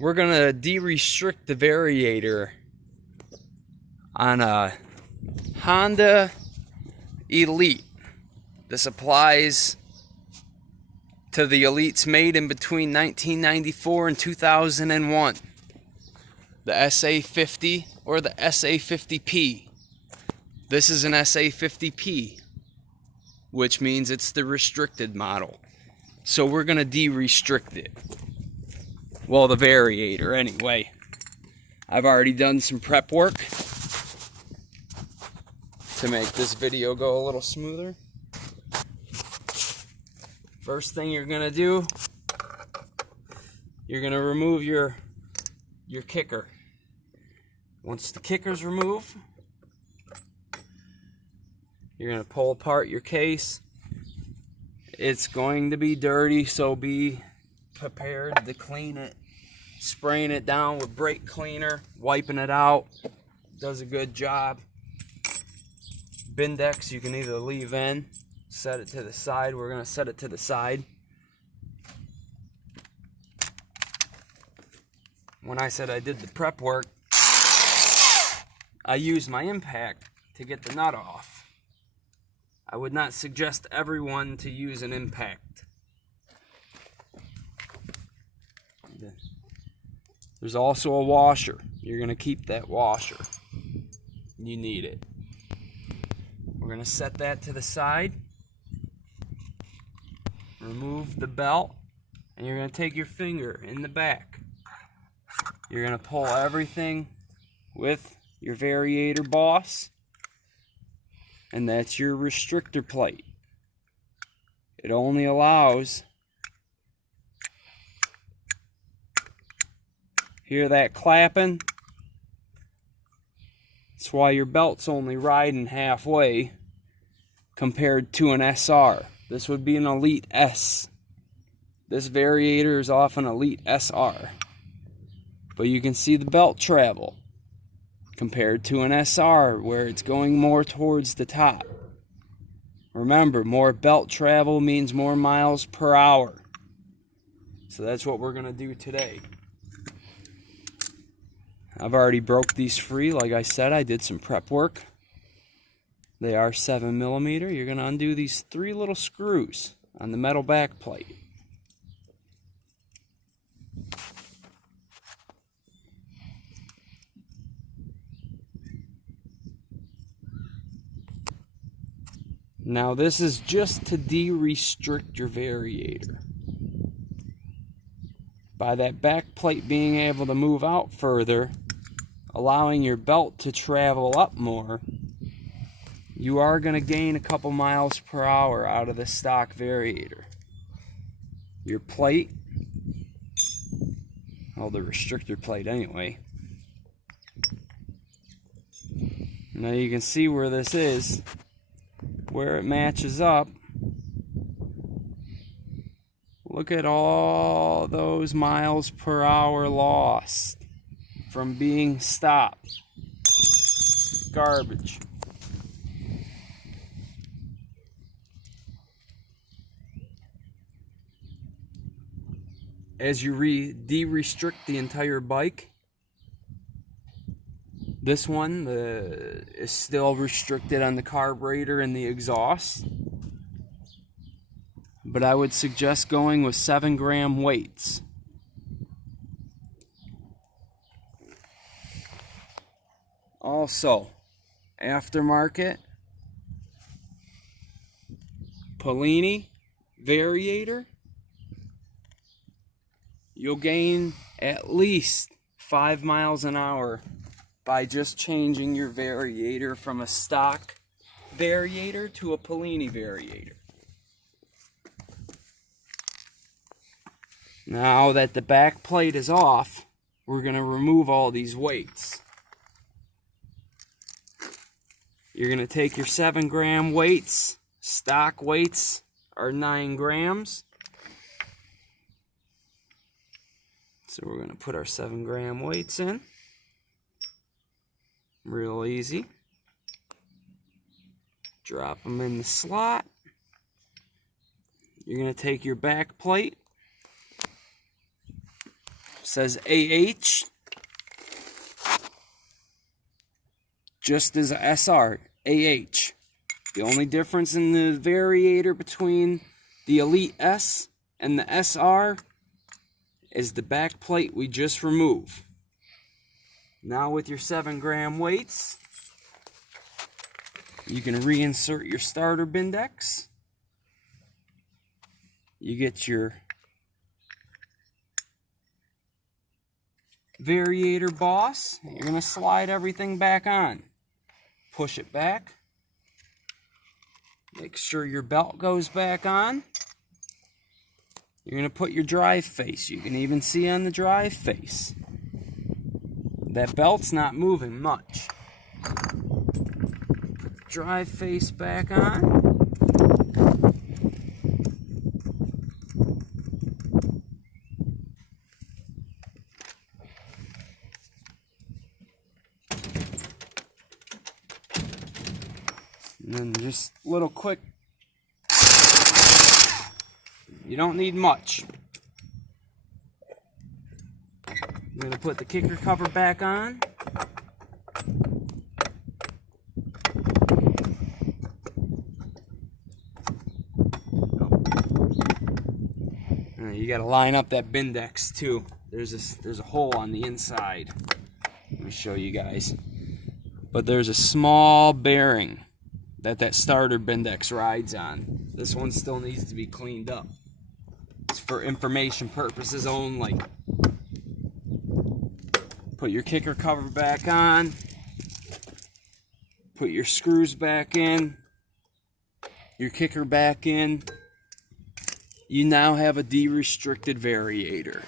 We're gonna de-restrict the variator on a Honda Elite. This applies to the Elites made in between 1994 and 2001. The SA50 or the SA50p. This is an SA50p, which means it's the restricted model. So we're gonna de-restrict it. Well, the variator anyway. I've already done some prep work to make this video go a little smoother. First thing you're gonna do, you're gonna remove your kicker. Once the kicker's removed, you're gonna pull apart your case. It's going to be dirty, so be prepared to clean it. Spraying it down with brake cleaner, wiping it out, does a good job. Bindex you can either leave in, set it to the side. We're going to set it to the side. When I said I did the prep work, I used my impact to get the nut off. I would not suggest everyone to use an impact. There's also a washer. You're going to keep that washer. You need it. We're going to set that to the side. Remove the belt. And you're going to take your finger in the back. You're going to pull everything with your variator boss. And that's your restrictor plate. It only allows... Hear that clapping? That's why your belt's only riding halfway compared to an SR. This would be an Elite S. This variator is off an Elite SR. But you can see the belt travel compared to an SR where it's going more towards the top. Remember, more belt travel means more miles per hour. So that's what we're going to do today. I've already broke these free. Like I said, I did some prep work. They are 7mm. You're going to undo these 3 little screws on the metal back plate. Now this is just to de-restrict your variator. By that back plate being able to move out further, allowing your belt to travel up more, you are going to gain a couple miles per hour out of the stock variator. Your plate, well, the restrictor plate anyway. Now you can see where this is, where it matches up. Look at all those miles per hour lost from being stopped. Garbage. As you de-restrict the entire bike, this one is still restricted on the carburetor and the exhaust. But I would suggest going with 7-gram weights. Also, aftermarket Polini variator, you'll gain at least 5 miles an hour by just changing your variator from a stock variator to a Polini variator. Now that the back plate is off, we're going to remove all these weights. You're going to take your 7-gram weights. Stock weights are 9 grams. So we're going to put our 7-gram weights in. Real easy. Drop them in the slot. You're going to take your back plate, says AH, just as a SR, AH. The only difference in the variator between the Elite S and the SR is the back plate we just removed. Now with your 7-gram weights, you can reinsert your starter bindex. You get your variator boss. You're going to slide everything back on. Push it back. Make sure your belt goes back on. You're going to put your drive face. You can even see on the drive face that belt's not moving much. Drive face back on. And then just a little quick. You don't need much. I'm going to put the kicker cover back on. You got to line up that bindex too. There's a hole on the inside. Let me show you guys. But there's a small bearing that starter bindex rides on. This one still needs to be cleaned up. It's for information purposes only. Put your kicker cover back on. Put your screws back in. Your kicker back in. You now have a derestricted variator.